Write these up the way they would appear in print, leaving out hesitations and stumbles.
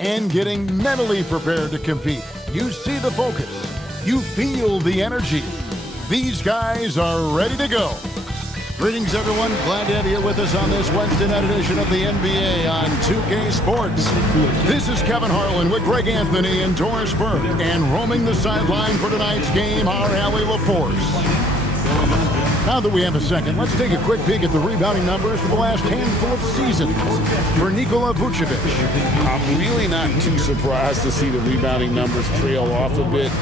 and getting mentally prepared to compete. You see the focus. You feel the energy. These guys are ready to go. Greetings, everyone. Glad to have you with us on this Wednesday night edition of the NBA on 2K Sports. This is Kevin Harlan with Greg Anthony and Doris Burke. And roaming the sideline for tonight's game, our Allie LaForce. Now that we have a second, let's take a quick peek at the rebounding numbers for the last handful of seasons for Nikola Vucevic. I'm really not too surprised to see the rebounding numbers trail off a bit.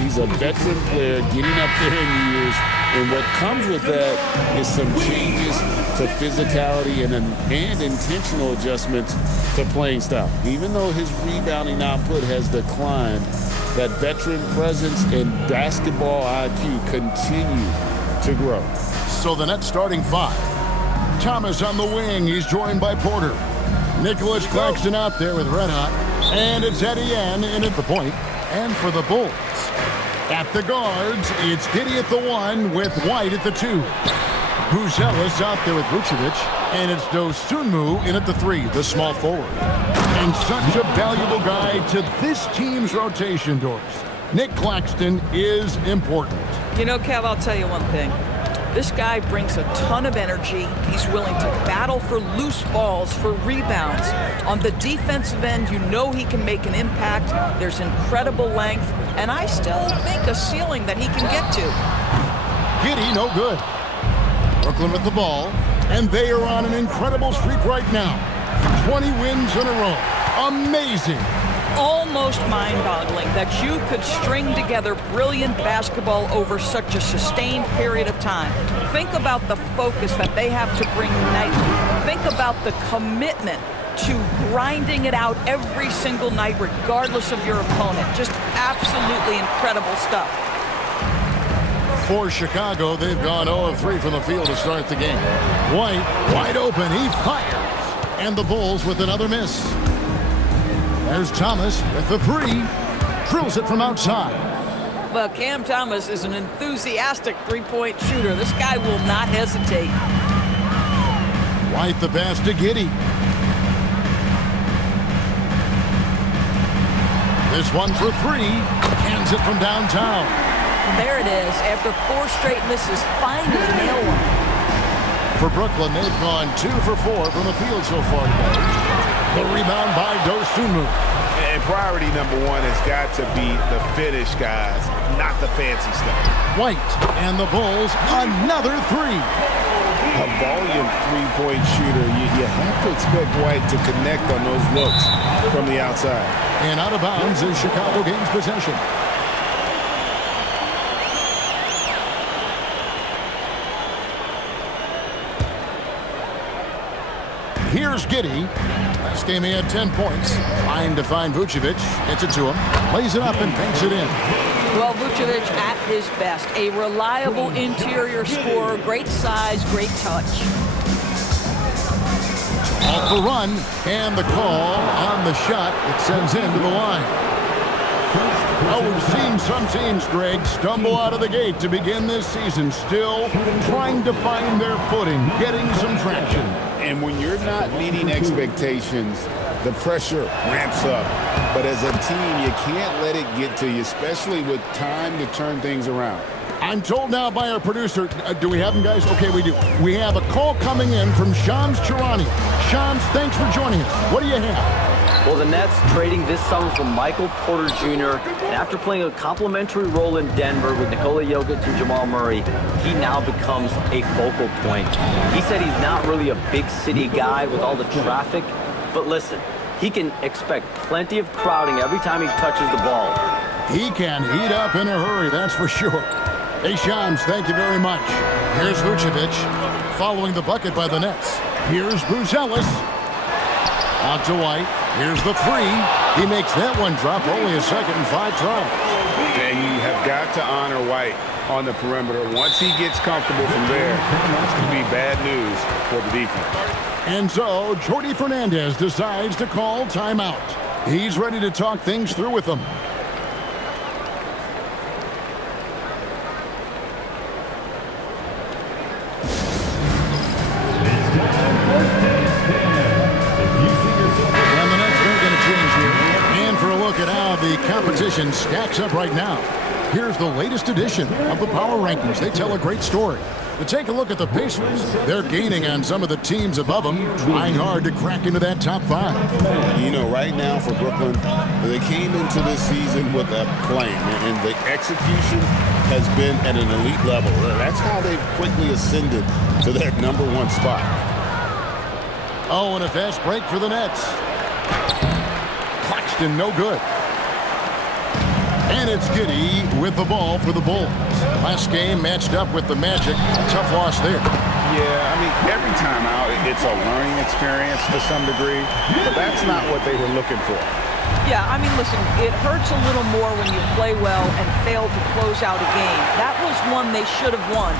He's a veteran player getting up there in years, and what comes with that is some changes to physicality and intentional adjustments to playing style. Even though his rebounding output has declined, that veteran presence and basketball IQ continue to grow. So the Nets starting five. Thomas on the wing. He's joined by Porter. Nicholas Claxton out there with Red Hot. And it's Etienne in at the point. And for the Bulls, at the guards, it's Giddey at the one with White at the two. Buzelis out there with Vucevic. And it's Dosunmu in at the three, the small forward. And such a valuable guy to this team's rotation, Doris. Nick Claxton is important. You know, Kev, I'll tell you one thing. This guy brings a ton of energy. He's willing to battle for loose balls, for rebounds. On the defensive end, you know he can make an impact. There's incredible length, and I still think a ceiling that he can get to. Giddey, no good. Brooklyn with the ball, and they are on an incredible streak right now. 20 wins in a row. Amazing. Almost mind-boggling that you could string together brilliant basketball over such a sustained period of time. Think about the focus that they have to bring nightly. Think about the commitment to grinding it out every single night, regardless of your opponent. Just absolutely incredible stuff. For Chicago, they've gone 0 of 3 from the field to start the game. White, wide open, he fires. And the Bulls with another miss. There's Thomas with the three. Drills it from outside. Well, Cam Thomas is an enthusiastic three-point shooter. This guy will not hesitate. White the pass to Giddey. This one for three. Hands it from downtown. There it is. After 4 straight misses, finally nail one. For Brooklyn, they've gone 2 for 4 from the field so far today. The rebound by Dosunmu. And priority number one has got to be the finish, guys, not the fancy stuff. White and the Bulls, another three. A volume three-point shooter, you have to expect White to connect on those looks from the outside. And out of bounds is Chicago gains possession. Here's Giddey. Last game he had 10 points. Trying to find Vucevic. Gets it to him. Lays it up and banks it in. Well, Vucevic at his best. A reliable interior scorer. Great size, great touch. Off the run. And the call on the shot. It sends him to the line. Well, we've seen some teams, Greg, stumble out of the gate to begin this season. Still trying to find their footing. Getting some traction. And when you're not meeting expectations, the pressure ramps up. But as a team, you can't let it get to you, especially with time to turn things around. I'm told now by our producer, do we have him, guys? Okay, we do. We have a call coming in from Shams Charania. Shams, thanks for joining us. What do you have? Well, the Nets trading this summer for Michael Porter Jr. And after playing a complimentary role in Denver with Nikola Jokic and Jamal Murray, he now becomes a focal point. He said he's not really a big city guy with all the traffic, but listen, he can expect plenty of crowding every time he touches the ball. He can heat up in a hurry, that's for sure. Hey, Shams, thank you very much. Here's Vucevic, following the bucket by the Nets. Here's Buzelis. Out to White. Here's the three. He makes that one drop, only a second and 5 tries. And you have got to honor White on the perimeter. Once he gets comfortable from there, it's going to be bad news for the defense. And so, Jordi Fernandez decides to call timeout. He's ready to talk things through with them. And the Nets aren't going to change here. competition stacks up right now. Here's the latest edition of the Power Rankings. They tell a great story. To take a look at the Pacers, they're gaining on some of the teams above them, trying hard to crack into that top 5. You know, right now for Brooklyn, they came into this season with a plan, and the execution has been at an elite level. That's how they've quickly ascended to that #1 spot. Oh, and a fast break for the Nets. Claxton, no good. And it's Giddey with the ball for the Bulls. Last game matched up with the Magic. Tough loss there. Yeah, I mean, every time out, it's a learning experience to some degree, but that's not what they were looking for. Yeah, I mean, listen, it hurts a little more when you play well and fail to close out a game. That was one they should have won.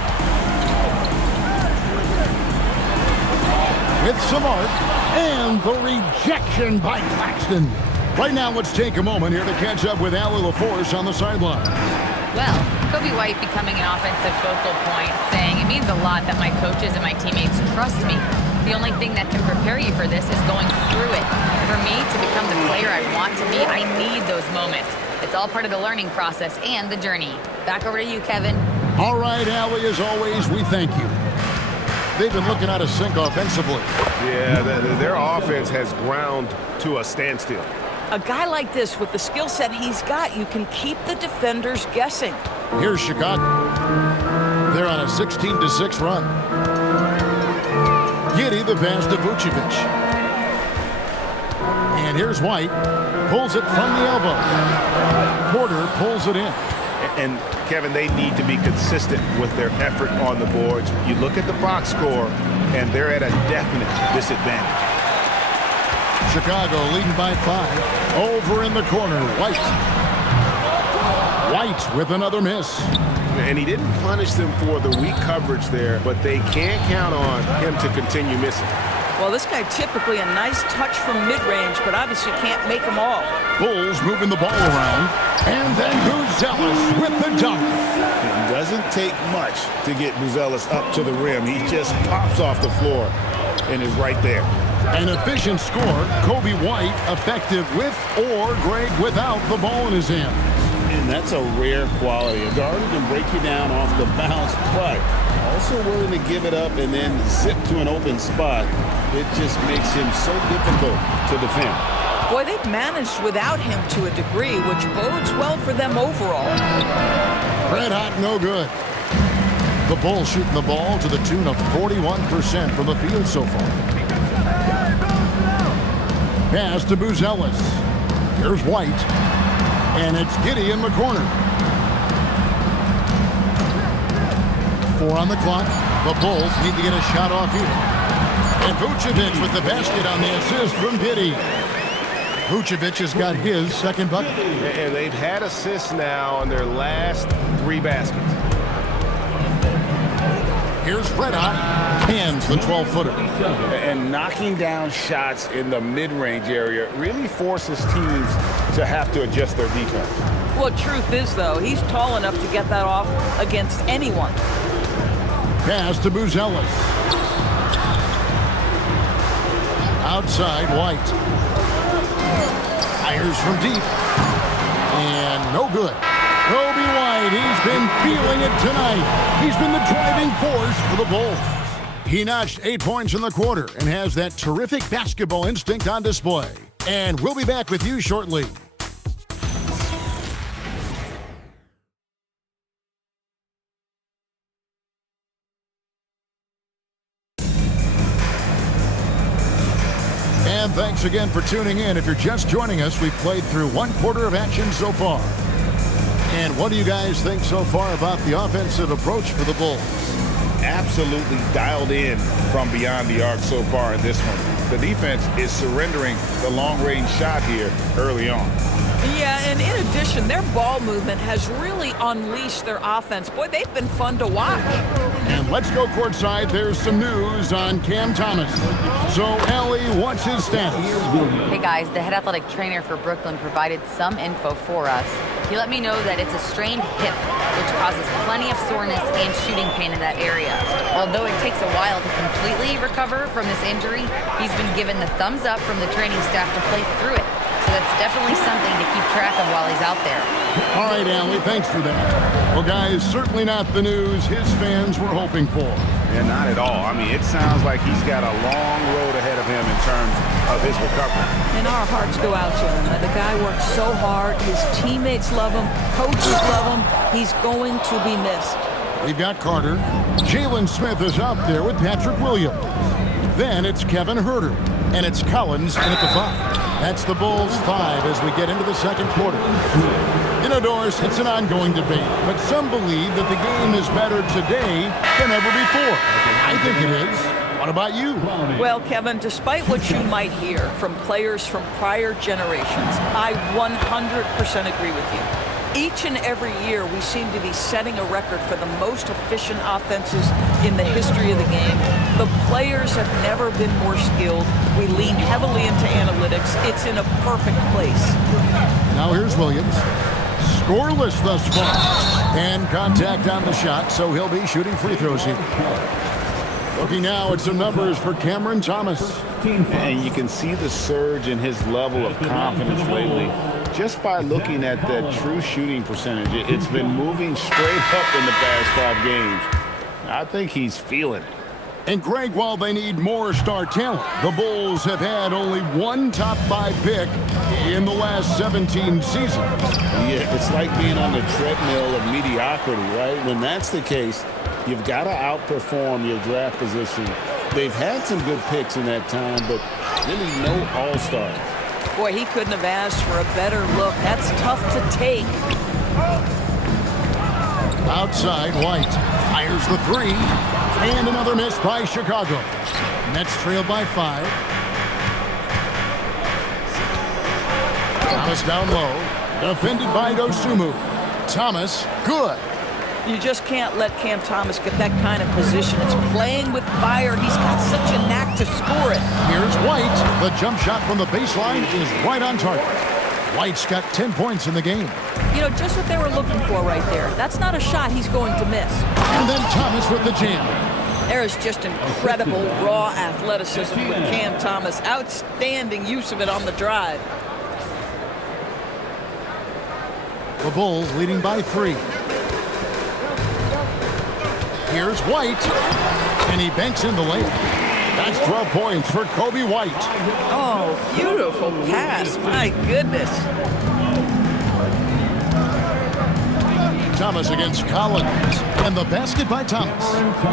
With some arc, and the rejection by Claxton. Right now, let's take a moment here to catch up with Allie LaForce on the sideline. Well, Kobe White becoming an offensive focal point, saying it means a lot that my coaches and my teammates trust me. The only thing that can prepare you for this is going through it. For me to become the player I want to be, I need those moments. It's all part of the learning process and the journey. Back over to you, Kevin. All right, Allie, as always, we thank you. They've been looking out of sync offensively. Yeah, their offense has ground to a standstill. A guy like this, with the skill set he's got, you can keep the defenders guessing. Here's Chicago. They're on a 16-6 run. Giddey the pass to Vucevic. And here's White. Pulls it from the elbow. Porter pulls it in. And, Kevin, they need to be consistent with their effort on the boards. You look at the box score, and they're at a definite disadvantage. Chicago leading by 5. Over in the corner, White. White with another miss. And he didn't punish them for the weak coverage there, but they can't count on him to continue missing. Well, this guy typically a nice touch from mid-range, but obviously can't make them all. Bulls moving the ball around. And then Buzelis with the dunk. It doesn't take much to get Buzelis up to the rim. He just pops off the floor and is right there. An efficient score. Kobe White effective with or Greg without the ball in his hand. And that's a rare quality. A guard who can break you down off the bounce, but also willing to give it up and then zip to an open spot. It just makes him so difficult to defend. Boy, they've managed without him to a degree, which bodes well for them overall. Red hot, no good. The Bulls shooting the ball to the tune of 41% from the field so far. Pass to Buzelis. Here's White. And it's Giddey in the corner. 4 on the clock. The Bulls need to get a shot off here. And Vucevic with the basket on the assist from Giddey. Vucevic has got his second bucket. And they've had assists now on their last 3 baskets. Here's Red Hot, cans the 12-footer. And knocking down shots in the mid-range area really forces teams to have to adjust their defense. Well, truth is, though, he's tall enough to get that off against anyone. Pass to Buzelis. Outside, White. Fires from deep. And no good. Kobe White, he's been feeling it tonight. He's been the driving force for the Bulls. He notched 8 points in the quarter and has that terrific basketball instinct on display. And we'll be back with you shortly. And thanks again for tuning in. If you're just joining us, we've played through 1 quarter of action so far. And what do you guys think so far about the offensive approach for the Bulls? Absolutely dialed in from beyond the arc so far in this one. The defense is surrendering the long-range shot here early on. Yeah, and in addition, their ball movement has really unleashed their offense. Boy, they've been fun to watch. And let's go courtside. There's some news on Cam Thomas. So, Allie, what's his status? Hey guys, the head athletic trainer for Brooklyn provided some info for us. He let me know that it's a strained hip, which causes plenty of soreness and shooting pain in that area. Although it takes a while to completely recover from this injury, he's been given the thumbs up from the training staff to play through it. So that's definitely something to keep track of while he's out there. All right, Allie, thanks for that. Well, guys, certainly not the news his fans were hoping for. Yeah, not at all. I mean, it sounds like he's got a long road ahead of him in terms of his recovery. And our hearts go out to him. The guy worked so hard. His teammates love him. Coaches love him. He's going to be missed. We've got Carter. Jalen Smith is out there with Patrick Williams. Then it's Kevin Herter. And it's Collins in at the 5. That's the Bulls' 5 as we get into the second quarter. Indoors, it's an ongoing debate, but some believe that the game is better today than ever before. I think it is. What about you? Well, Kevin, despite what you might hear from players from prior generations, I 100% agree with you. Each and every year, we seem to be setting a record for the most efficient offenses in the history of the game. The players have never been more skilled. We lean heavily into analytics. It's in a perfect place. Now here's Williams. Scoreless thus far. And contact on the shot, so he'll be shooting free throws here. Looking now at some numbers for Cameron Thomas. And you can see the surge in his level of confidence lately. Just by looking at that true shooting percentage, it's been moving straight up in the past 5 games. I think he's feeling it. And Greg, while they need more star talent, the Bulls have had only one top 5 pick in the last 17 seasons. Yeah, it's like being on the treadmill of mediocrity, right? When that's the case, you've got to outperform your draft position. They've had some good picks in that time, but really no all-stars. Boy, he couldn't have asked for a better look. That's tough to take. Outside, White fires the 3. And another miss by Chicago. Nets trail by 5. Thomas down low. Defended by Dosunmu. Thomas, good. You just can't let Cam Thomas get that kind of position. It's playing with fire. He's got such a knack to score it. Here's White. The jump shot from the baseline is right on target. White's got 10 points in the game. You know, just what they were looking for right there. That's not a shot he's going to miss. And then Thomas with the jam. There is just incredible raw athleticism with Cam Thomas. Outstanding use of it on the drive. The Bulls leading by 3. Here's White. And he banks in the layup. That's 12 points for Kobe White. Oh, beautiful pass. My goodness. Thomas against Collins. And the basket by Thomas.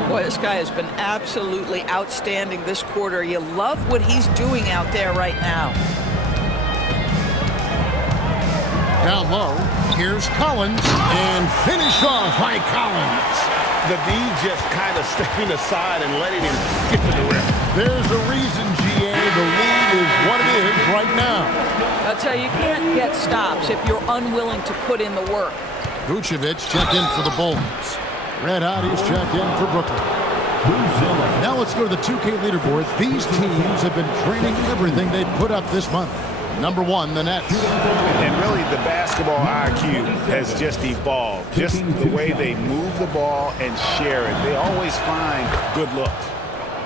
Boy, this guy has been absolutely outstanding this quarter. You love what he's doing out there right now. Down low. Here's Collins. And finished off by Collins. The D just kind of stepping aside and letting him get to the rim. There's a reason, GA. The lead is what it is right now. I'll tell you, you can't get stops if you're unwilling to put in the work. Vucevic checked in for the Bulls. Red Hot is checked in for Brooklyn. Now let's go to the 2K leaderboard. These teams have been training everything they put up this month. Number 1, the Nets. And really, the basketball IQ has just evolved. Just the way they move the ball and share it. They always find good looks.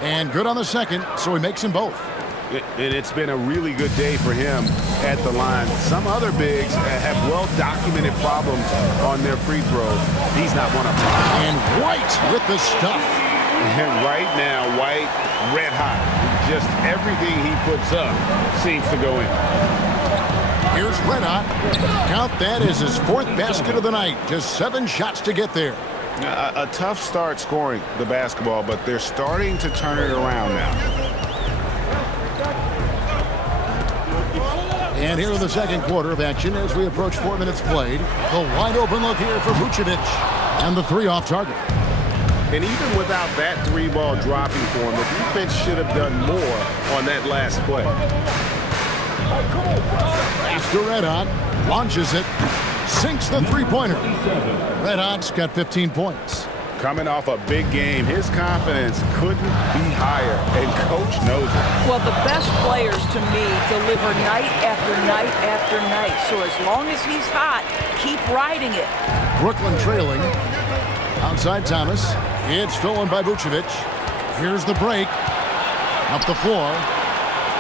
And good on the second, so he makes them both. And it's been a really good day for him at the line. Some other bigs have well-documented problems on their free throws. He's not one of them. And White with the stuff. And right now, White, red hot. Just everything he puts up seems to go in. Here's Red Hot. Count that as his 4th basket of the night. Just 7 shots to get there. A tough start scoring the basketball, but they're starting to turn it around now. And here in the second quarter of action as we approach 4 minutes played. The wide open look here for Vucevic. And the 3 off target. And even without that 3-ball dropping for him, the defense should have done more on that last play. After Red Hot launches it, sinks the 3-pointer. Red Hot's got 15 points. Coming off a big game, his confidence couldn't be higher, and Coach knows it. Well, the best players, to me, deliver night after night after night. So as long as he's hot, keep riding it. Brooklyn trailing. Outside Thomas. It's stolen by Vucevic. Here's the break. Up the floor.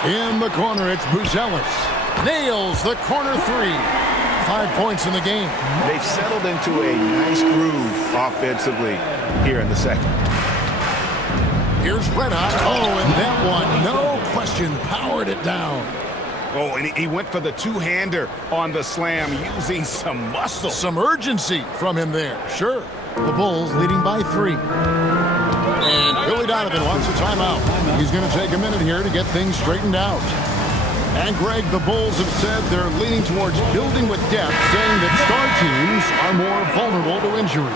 In the corner, it's Buzelis. Nails the corner three. 5 points in the game. They've settled into a nice groove offensively here in the second. Here's Red Hot. Oh, and that one, no question, powered it down. Oh, and he went for the two-hander on the slam using some muscle. Some urgency from him there, sure. The Bulls leading by 3. And Billy Donovan wants a timeout. He's going to take a minute here to get things straightened out. And Greg, the Bulls have said they're leaning towards building with depth, saying that star teams are more vulnerable to injury.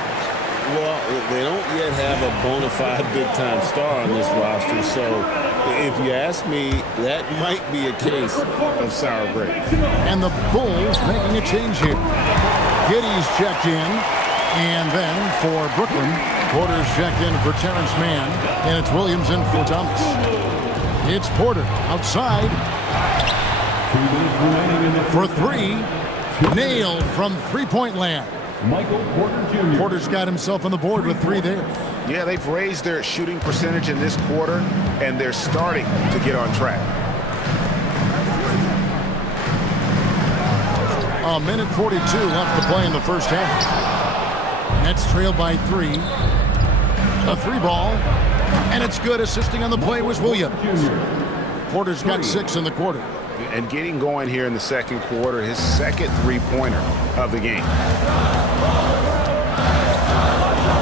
Well, they don't yet have a bona fide big-time star on this roster, so if you ask me, that might be a case of sour grapes. And the Bulls making a change here. Giddey's checked in, and then for Brooklyn, Porter's checked in for Terrence Mann, and it's Williams in for Thomas. It's Porter outside for 3, nailed from three-point land. Michael Porter Jr. Porter's got himself on the board with 3 there. Yeah, they've raised their shooting percentage in this quarter, and they're starting to get on track. A minute 42 left to play in the first half. Nets trailed by 3. A 3 ball, and it's good. Assisting on the play was Williams. Porter's got 6 in the quarter. And getting going here in the second quarter, his second three-pointer of the game.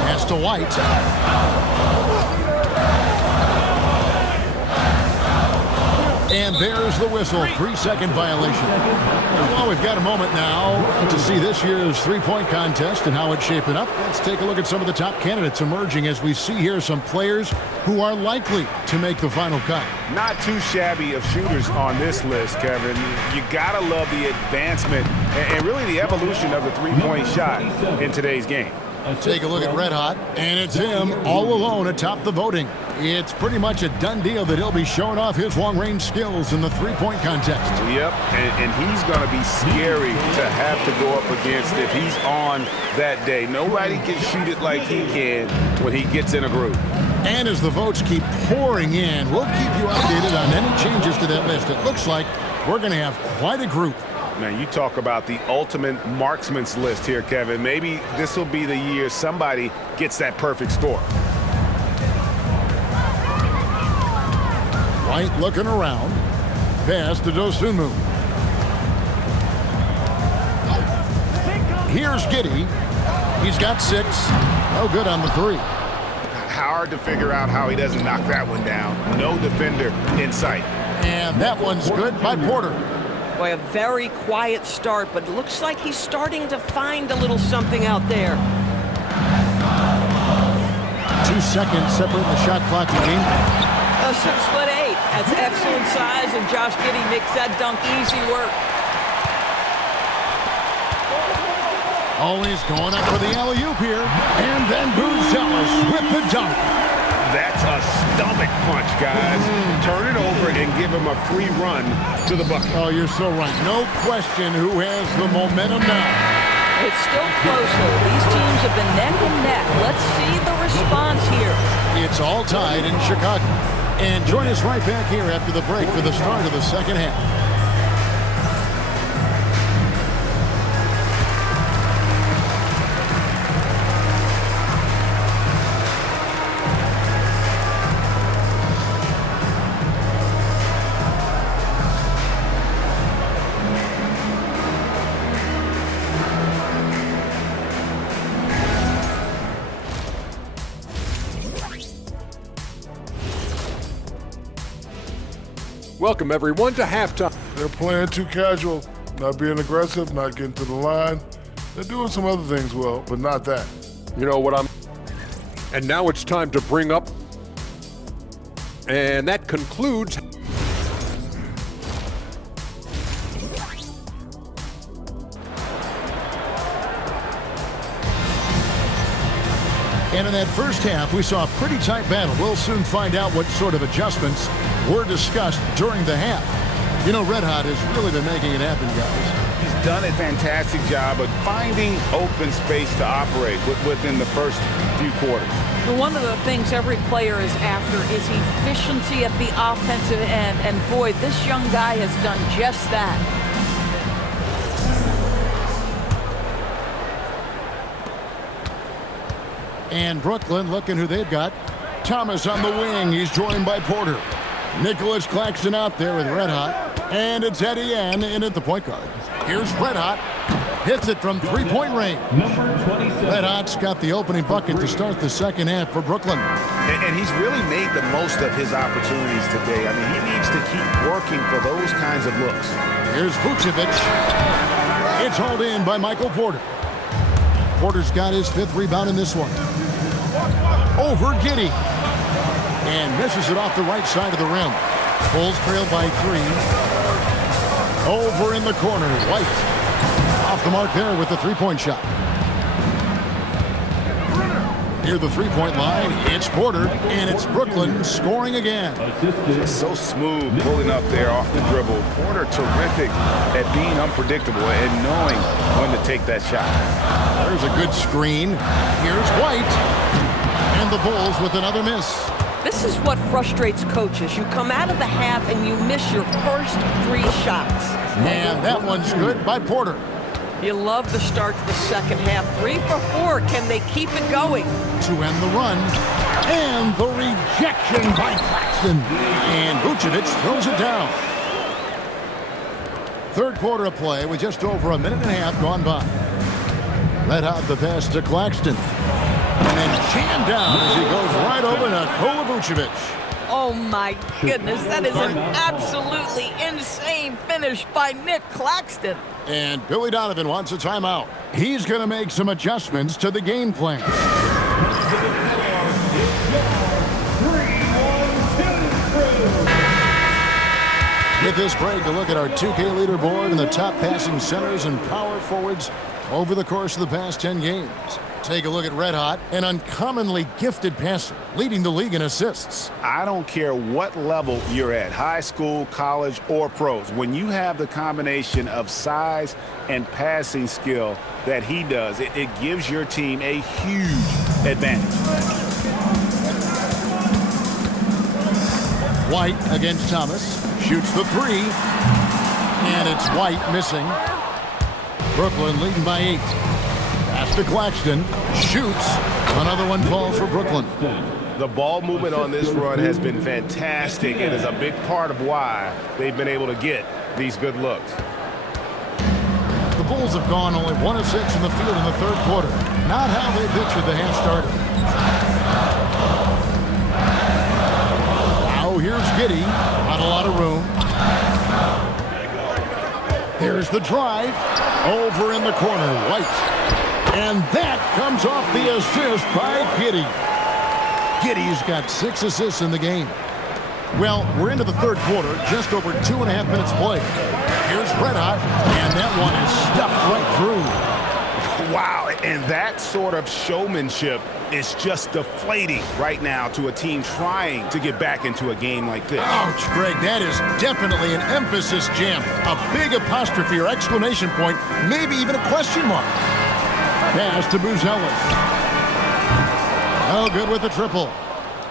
Pass to White. And there's the whistle. 3-second violation. Well, we've got a moment now to see this year's three-point contest and how it's shaping up. Let's take a look at some of the top candidates emerging as we see here some players who are likely to make the final cut. Not too shabby of shooters on this list, Kevin. You gotta love the advancement and really the evolution of the three-point shot in today's game. Take a look at Red Hot, and it's him all alone atop the voting. It's pretty much a done deal that he'll be showing off his long-range skills in the three-point contest. Yep, and he's going to be scary to have to go up against if he's on that day. Nobody can shoot it like he can when he gets in a groove. And as the votes keep pouring in, we'll keep you updated on any changes to that list. It looks like we're going to have quite a group. Man, you talk about the ultimate marksman's list here, Kevin. Maybe this will be the year somebody gets that perfect score. White looking around. Pass to Dosunmu. Here's Giddey. He's got 6. No good on the 3. Hard to figure out how he doesn't knock that one down. No defender in sight. And that one's good by Porter. Boy, a very quiet start, but it looks like he's starting to find a little something out there. 2 seconds separating the shot clock and game. 6'8". That's excellent size, and Josh Giddey makes that dunk easy work. Always going up for the alley-oop here. And then Buzelis with the dunk. That's a stomach punch, guys. Turn it over and give him a free run to the bucket. Oh, you're so right. No question who has the momentum now. It's still close, though. These teams have been neck and neck. Let's see the response here. It's all tied in Chicago. And join us right back here after the break for the start of the second half. Welcome, everyone, to halftime. They're playing too casual, not being aggressive, not getting to the line. They're doing some other things well, but not that. You know what I'm... And now it's time to bring up... And that concludes... And in that first half, we saw a pretty tight battle. We'll soon find out what sort of adjustments were discussed during the half. You know, Red Hot has really been making it happen, guys. He's done a fantastic job of finding open space to operate within the first few quarters. One of the things every player is after is efficiency at the offensive end. And boy, this young guy has done just that. And Brooklyn looking who they've got. Thomas on the wing. He's joined by Porter. Nicholas Claxton out there with Red Hot. And it's Etienne in at the point guard. Here's Red Hot. Hits it from three-point range. Red Hot's got the opening bucket to start the second half for Brooklyn. And he's really made the most of his opportunities today. I mean, he needs to keep working for those kinds of looks. Here's Vucevic. It's hauled in by Michael Porter. Porter's got his 5th rebound in this one. Over Giddey. And misses it off the right side of the rim. Bulls trail by 3. Over in the corner, White. Off the mark there with the three-point shot. Near the three-point line, it's Porter, and it's Brooklyn scoring again. Just so smooth pulling up there off the dribble. Porter terrific at being unpredictable and knowing when to take that shot. There's a good screen. Here's White. And the Bulls with another miss. This is what frustrates coaches. You come out of the half and you miss your first 3 shots. And that one's good by Porter. You love the start to the second half. 3 for 4. Can they keep it going? To end the run. And the rejection by Claxton. And Vucevic throws it down. Third quarter of play with just over a minute and a half gone by. Red Hot the pass to Claxton. And then jammed down as he goes right over Nikola Vucevic. Oh my goodness, that is an absolutely insane finish by Nick Claxton. And Billy Donovan wants a timeout. He's going to make some adjustments to the game plan. With this break, a look at our 2K leaderboard and the top passing centers and power forwards over the course of the past 10 games. Take a look at Red Hot, an uncommonly gifted passer, leading the league in assists. I don't care what level you're at, high school, college, or pros. When you have the combination of size and passing skill that he does, it gives your team a huge advantage. White against Thomas. Shoots the 3. And it's White missing. Brooklyn leading by 8. Pass to Claxton. Shoots. Another one falls for Brooklyn. The ball movement on this run has been fantastic and is a big part of why they've been able to get these good looks. The Bulls have gone only 1 of 6 in the field in the third quarter. Not how they pictured the half started. Now here's Giddey. Not a lot of room. Here's the drive. Over in the corner, White. And that comes off the assist by Giddey. Giddey's got 6 assists in the game. Well, we're into the third quarter, just over 2.5 minutes played. Here's Red Hot, and that one is stuffed right through. Wow, and that sort of showmanship is just deflating right now to a team trying to get back into a game like this. Ouch, Greg, that is definitely an emphasis jam. A big apostrophe or exclamation point, maybe even a question mark. Pass to Buzelis. Oh, good with the triple.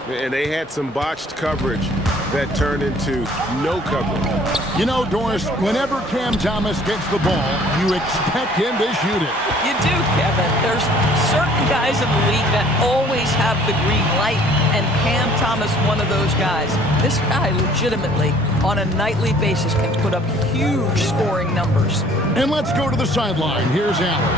And they had some botched coverage that turned into no coverage. You know, Doris, whenever Cam Thomas gets the ball, you expect him to shoot it. You do, Kevin. There's certain guys in the league that always have the green light, and Cam Thomas, one of those guys. This guy legitimately, on a nightly basis, can put up huge scoring numbers. And let's go to the sideline. Here's Allen.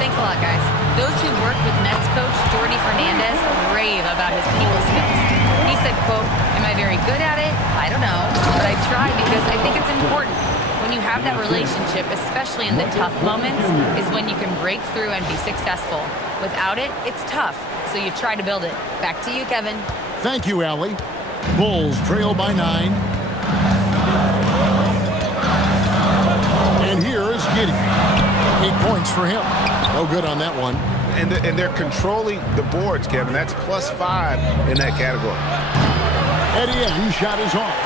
Thanks a lot, guys. Those who worked with Nets coach Jordy Fernandez rave about his people skills. He said, quote, "Am I very good at it? I don't know, but I try because I think it's important. When you have that relationship, especially in the tough moments, is when you can break through and be successful. Without it, it's tough, so you try to build it." Back to you, Kevin. Thank you, Allie. Bulls trail by 9. And here is Giddey. 8 points for him. No good on that one. And they're controlling the boards, Kevin. That's +5 in that category. Etienne shot is off.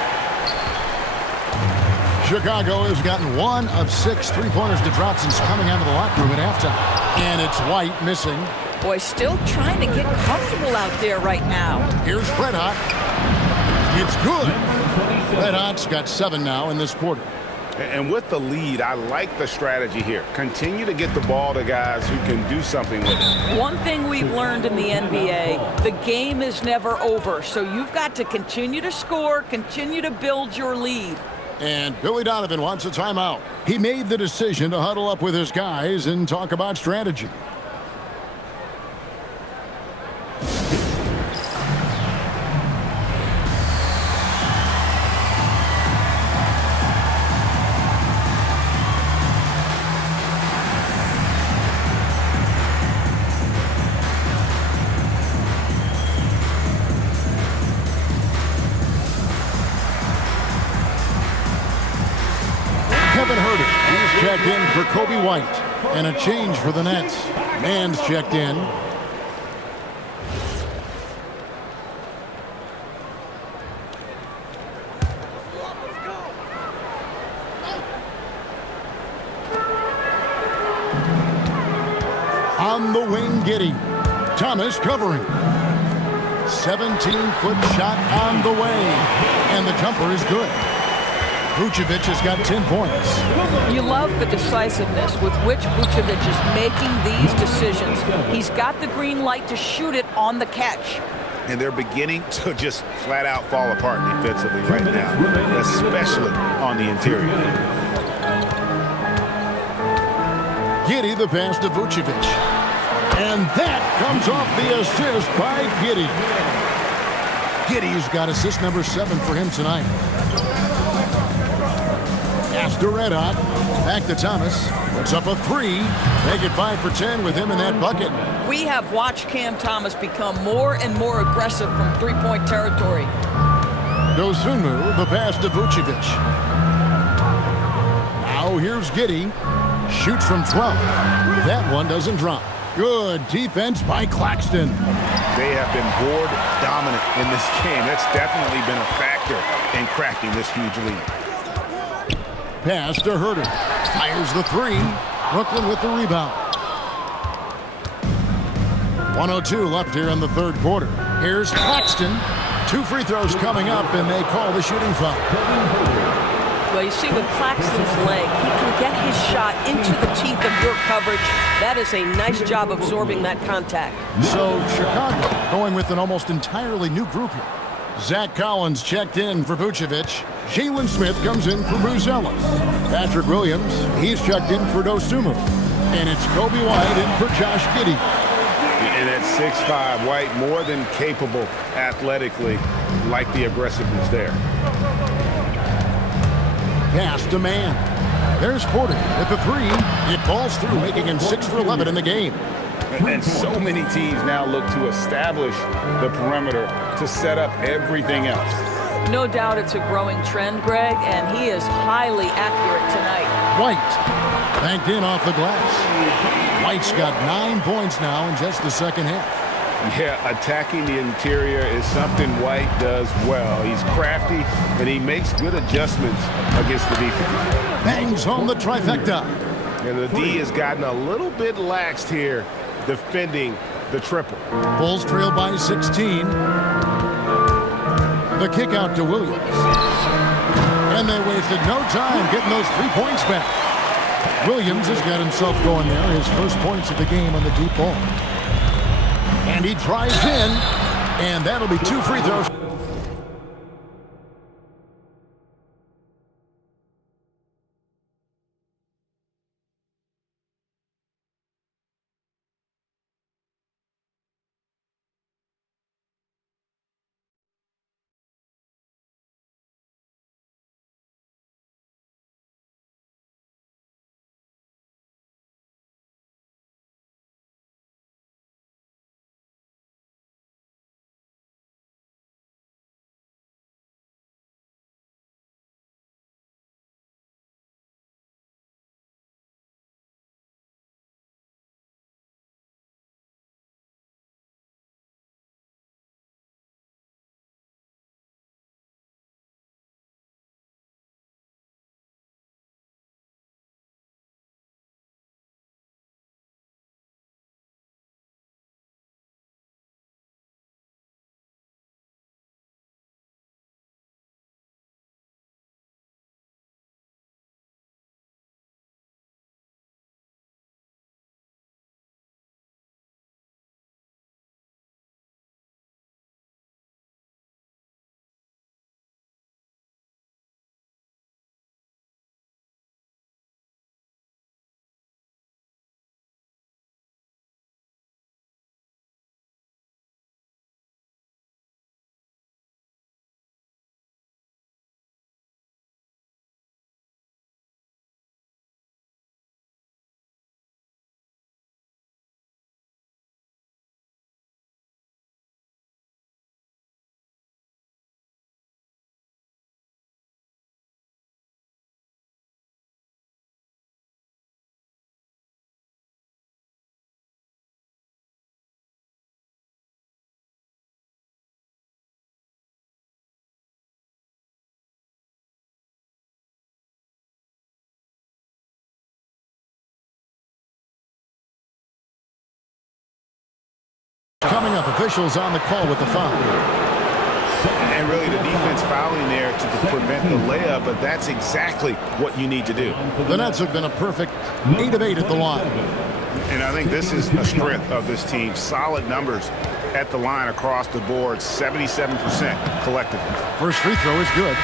Chicago has gotten 1 of 6 three-pointers to drop since coming out of the locker room at halftime. And it's White missing. Boy, still trying to get comfortable out there right now. Here's Red Hot. It's good. Red Hot's got 7 now in this quarter. And with the lead, I like the strategy here. Continue to get the ball to guys who can do something with it. One thing we've learned in the NBA, the game is never over. So you've got to continue to score, continue to build your lead. And Billy Donovan wants a timeout. He made the decision to huddle up with his guys and talk about strategy. He's checked in for Kobe White. And a change for the Nets. Mann's checked in. On the wing, Giddey. Thomas covering. 17-foot shot on the way. And the jumper is good. Vucevic has got 10 points. You love the decisiveness with which Vucevic is making these decisions. He's got the green light to shoot it on the catch. And they're beginning to just flat out fall apart defensively right now, especially on the interior. Giddey the pass to Vucevic. And that comes off the assist by Giddey. Giddey's got assist number 7 for him tonight. To Red Hot. Back to Thomas. Puts up a 3. Make it 5 for 10 with him in that bucket. We have watched Cam Thomas become more and more aggressive from three-point territory. Dosunmu, the pass to Vucevic. Now here's Giddey. Shoots from 12. That one doesn't drop. Good defense by Claxton. They have been board dominant in this game. That's definitely been a factor in crafting this huge lead. Pass to Herter. Fires the 3. Brooklyn with the rebound. 1:02 left here in the third quarter. Here's Claxton. 2 free throws coming up, and they call the shooting foul. Well, you see with Claxton's leg, he can get his shot into the teeth of your coverage. That is a nice job absorbing that contact. So Chicago going with an almost entirely new group here. Zach Collins checked in for Vucevic. Jalen Smith comes in for Bruzelas. Patrick Williams, he's checked in for Dosunmu. And it's Kobe White in for Josh Giddey. And at 6'5", White more than capable athletically, like the aggressiveness there. Pass to Mann. There's Porter with the 3. It falls through, making him 6 for 11 in the game. And so many teams now look to establish the perimeter to set up everything else. No doubt it's a growing trend, Greg, and he is highly accurate tonight. White banked in off the glass. White's got 9 points now in just the second half. Yeah, attacking the interior is something White does well. He's crafty, and he makes good adjustments against the defense. Bangs home the trifecta. And the D has gotten a little bit laxed here defending the triple. Bulls trail by 16. The kick out to Williams. And they wasted no time getting those 3 points back. Williams has got himself going there. His first points of the game on the deep ball. And he drives in. And that'll be 2 free throws. Coming up, officials on the call with the foul. And really the defense fouling there to prevent the layup, but that's exactly what you need to do. The Nets have been a perfect 8 of 8 at the line. And I think this is a strength of this team. Solid numbers at the line across the board, 77% collectively. First free throw is good.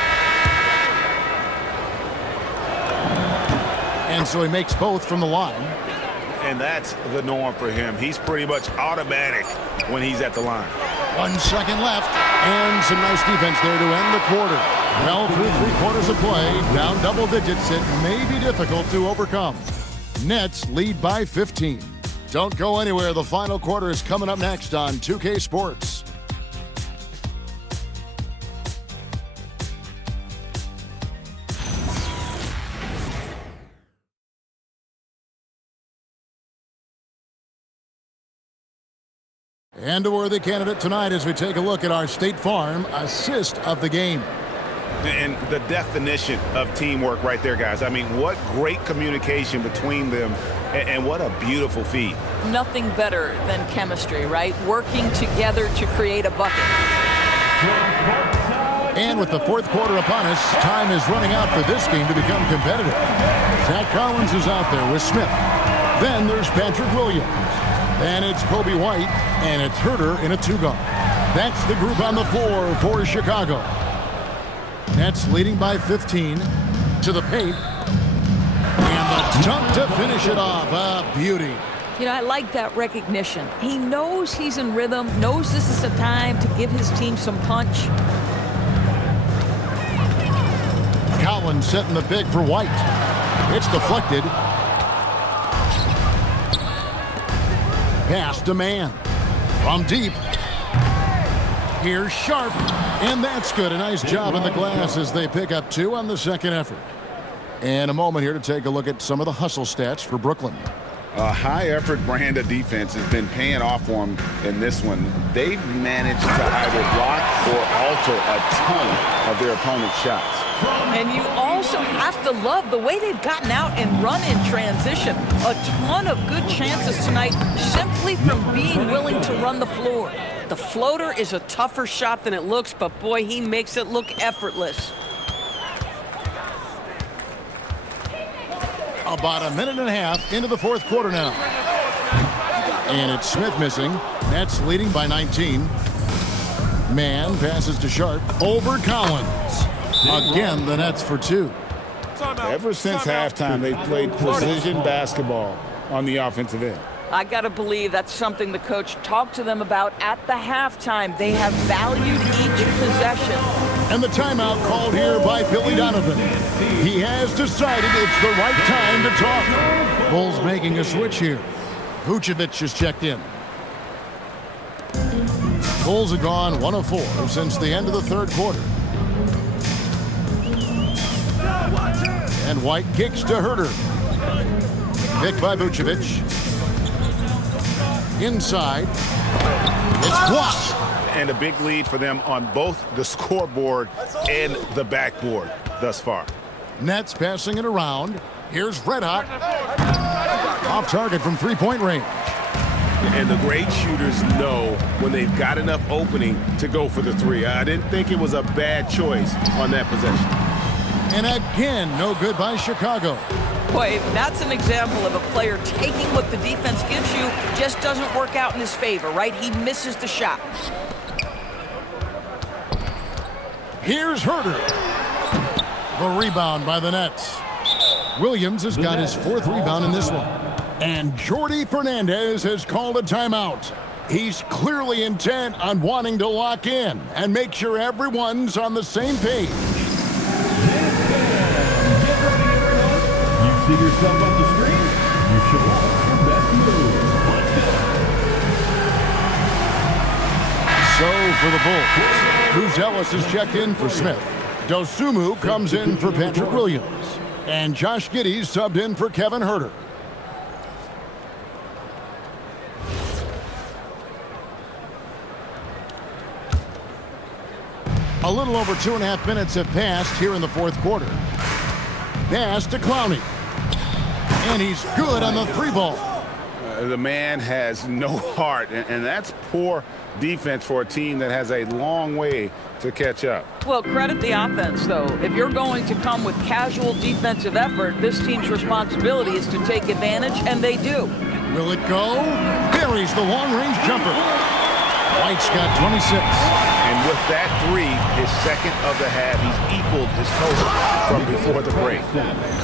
And so he makes both from the line. And that's the norm for him. He's pretty much automatic when he's at the line. 1 second left, and some nice defense there to end the quarter. Well, through 3 quarters of play, down double digits, it may be difficult to overcome. Nets lead by 15. Don't go anywhere. The final quarter is coming up next on 2K Sports. And a worthy candidate tonight as we take a look at our State Farm assist of the game. And the definition of teamwork right there, guys. I mean, what great communication between them, and what a beautiful feed. Nothing better than chemistry, right? Working together to create a bucket. And with the fourth quarter upon us, time is running out for this game to become competitive. Zach Collins is out there with Smith. Then there's Patrick Williams. And it's Kobe White, and it's Herter in a 2-guard. That's the group on the floor for Chicago. Nets leading by 15 to the paint. And the dunk to finish it off. A beauty. You know, I like that recognition. He knows he's in rhythm, knows this is the time to give his team some punch. Collins setting the pick for White. It's deflected. Pass to man. From deep. Here's Sharp. And that's good. A nice job in the glass as they pick up 2 on the second effort. And a moment here to take a look at some of the hustle stats for Brooklyn. A high-effort brand of defense has been paying off for them in this one. They've managed to either block or alter a ton of their opponent's shots. And you also have to love the way they've gotten out and run in transition. A ton of good chances tonight simply from being willing to run the floor. The floater is a tougher shot than it looks, but boy, he makes it look effortless. About a minute and a half into the fourth quarter now. And it's Smith missing. Nets leading by 19. Man passes to Sharp. Over Collins. Again, the Nets for 2. Ever since halftime, they've played precision basketball on the offensive end. I got to believe that's something the coach talked to them about at the halftime. They have valued each possession. And the timeout called here by Billy Donovan. He has decided it's the right time to talk. Bulls making a switch here. Vucevic has checked in. Bulls have gone 1 of 4 since the end of the third quarter. And White kicks to Herter. Picked by Vucevic. Inside. It's blocked. And a big lead for them on both the scoreboard and the backboard thus far. Nets passing it around. Here's Red Hot. Off target from 3-point range. And the great shooters know when they've got enough opening to go for the 3. I didn't think it was a bad choice on that possession. And again, no good by Chicago. Boy, that's an example of a player taking what the defense gives you, just doesn't work out in his favor, right? He misses the shot. Here's Herter. The rebound by the Nets. Williams has got his 4th rebound in this one. And Jordi Fernandez has called a timeout. He's clearly intent on wanting to lock in and make sure everyone's on the same page. You see yourself on the screen? You should watch your best moves. Let's go. So for the Bulls, Bruce Ellis is checked in for Smith. Dosunmu comes in for Patrick Williams. And Josh Giddey subbed in for Kevin Herter. A little over 2.5 minutes have passed here in the fourth quarter. Pass to Clowney. And he's good on the 3 ball. The man has no heart, and that's poor defense for a team that has a long way to catch up. Well, credit the offense, though. If you're going to come with casual defensive effort, this team's responsibility is to take advantage, and they do. Will it go? Buries the long-range jumper. White's got 26. And with that three, his second of the half, he's equaled his total from before the break.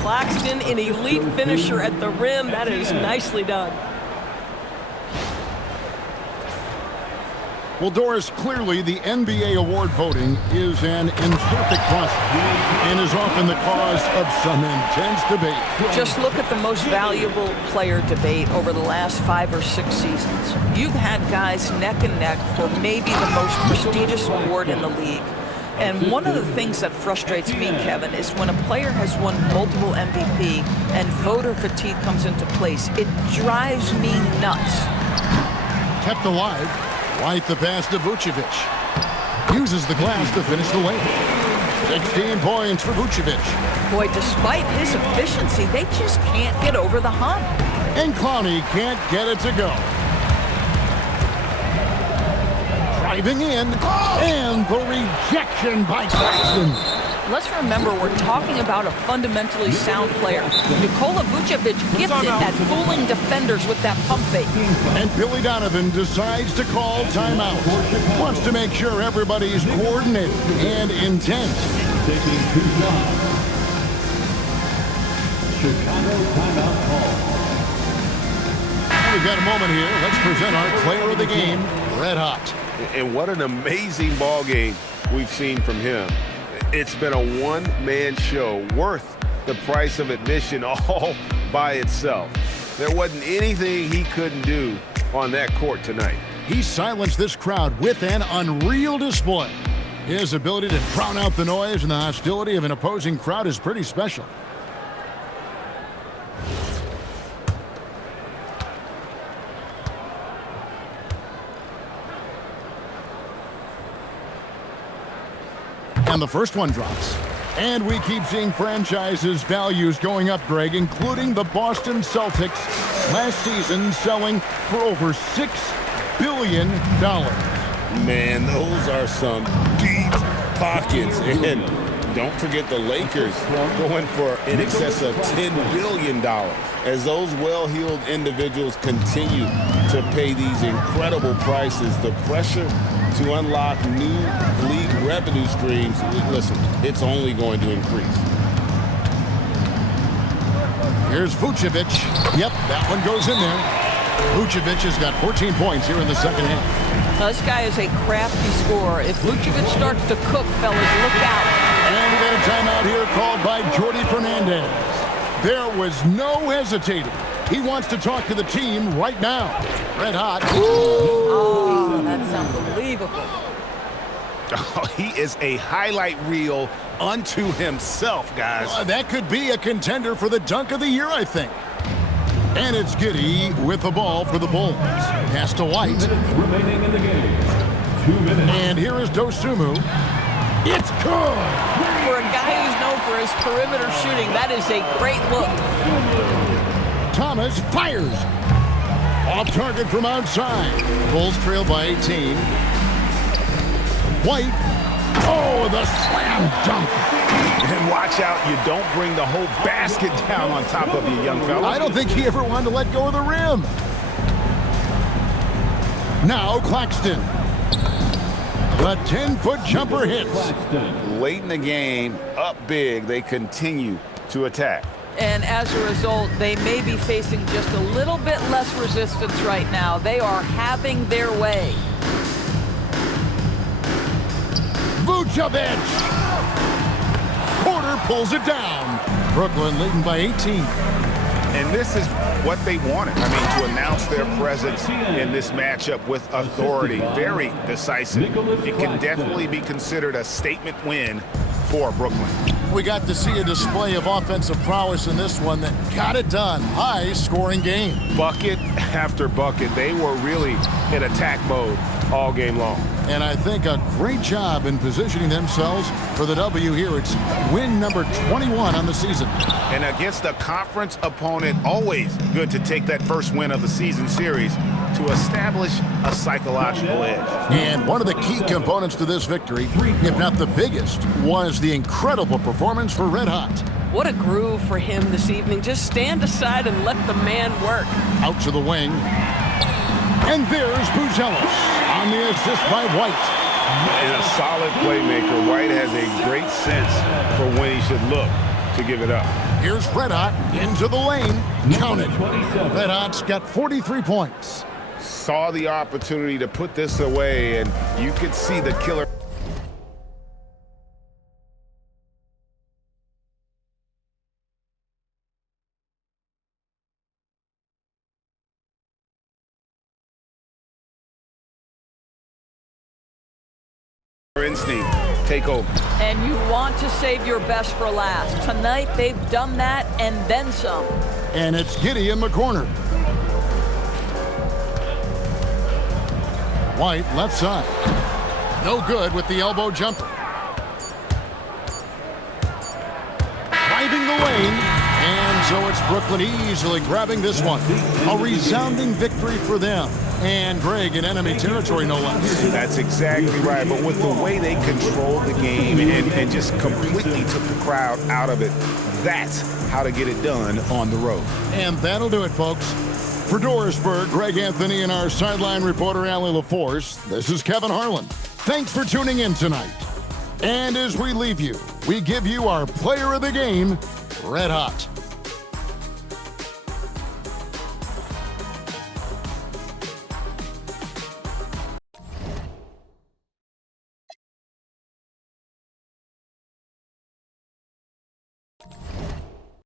Claxton, an elite finisher at the rim. That is nicely done. Well, Doris, clearly the NBA award voting is an imperfect process and is often the cause of some intense debate. Just look at the most valuable player debate over the last 5 or 6 seasons. You've had guys neck and neck for maybe the most prestigious award in the league. And one of the things that frustrates me, Kevin, is when a player has won multiple MVP and voter fatigue comes into place. It drives me nuts. Kept alive. White the pass to Vucevic. Uses the glass to finish the layup. 16 points for Vucevic. Boy, despite his efficiency, they just can't get over the hump. And Clowney can't get it to go. Driving in, and the rejection by Claxton. Let's remember, we're talking about a fundamentally sound player. Nikola Vucevic gifted at fooling defenders with that pump fake. And Billy Donovan decides to call timeout. Wants to make sure everybody's coordinated and intense. Taking 2 shots. Chicago timeout call. We've got a moment here. Let's present our player of the game, Red Hot. And what an amazing ball game we've seen from him. It's been a one-man show worth the price of admission all by itself. There wasn't anything he couldn't do on that court tonight. He silenced this crowd with an unreal display. His ability to drown out the noise and the hostility of an opposing crowd is pretty special. And the first one drops. And we keep seeing franchises' values going up, Greg, including the Boston Celtics last season selling for over $6 billion. Man, those are some deep pockets. And don't forget the Lakers going for in excess of $10 billion. As those well-heeled individuals continue to pay these incredible prices, the pressure to unlock new league revenue streams, listen, it's only going to increase. Here's Vucevic. Yep, that one goes in there. Vucevic has got 14 points here in the second half. Now, this guy is a crafty scorer. If Vucevic starts to cook, fellas, look out. And we got a timeout here called by Jordi Fernandez. There was no hesitating. He wants to talk to the team right now. Red Hot. Oh, that's unbelievable. Oh, he is a highlight reel unto himself, guys. That could be a contender for the dunk of the year, I think. And it's Giddey with the ball for the Bulls. Pass to White. 2 minutes remaining in the game. 2 minutes. And here is Dosunmu. It's good. For a guy who's known for his perimeter shooting, that is a great look. Thomas fires. Off target from outside. Bulls trail by 18. White. Oh, the slam dunk. And watch out, you don't bring the whole basket down on top of you, young fella. I don't think he ever wanted to let go of the rim. Now Claxton. The 10-foot jumper hits. Late in the game, up big, they continue to attack. And as a result, they may be facing just a little bit less resistance right now. They are having their way. Vucevic. Porter pulls it down. Brooklyn leading by 18. And this is what they wanted. I mean, to announce their presence in this matchup with authority. Very decisive. It can definitely be considered a statement win for Brooklyn. We got to see a display of offensive prowess in this one that got it done. High-scoring game. Bucket after bucket. They were really in attack mode all game long. and I think a great job in positioning themselves for the W here. It's win number 21 on the season. And against a conference opponent, always good to take that first win of the season series to establish a psychological edge. And one of the key components to this victory, if not the biggest, was the incredible performance for Red Hot. What a groove for him this evening. Just stand aside and let the man work. Out to the wing. And there's Buzelis on the assist by White. And a solid playmaker. White has a great sense for when he should look to give it up. Here's Red Hot into the lane. Counted. Red Hot's got 43 points. Saw the opportunity to put this away, and you could see the killer. Instinct take over. And you want to save your best for last. Tonight, they've done that and then some. And it's Giddy in the corner. White, left side. No good with the elbow jumper. Driving the lane. And so it's Brooklyn easily grabbing this one. A resounding victory for them. And Greg in enemy territory, no less. That's exactly right. But with the way they controlled the game and just completely took the crowd out of it, that's how to get it done on the road. And that'll do it, folks. For Dorisburg, Greg Anthony and our sideline reporter, Allie LaForce, this is Kevin Harlan. Thanks for tuning in tonight. And as we leave you, we give you our player of the game, Red Hot.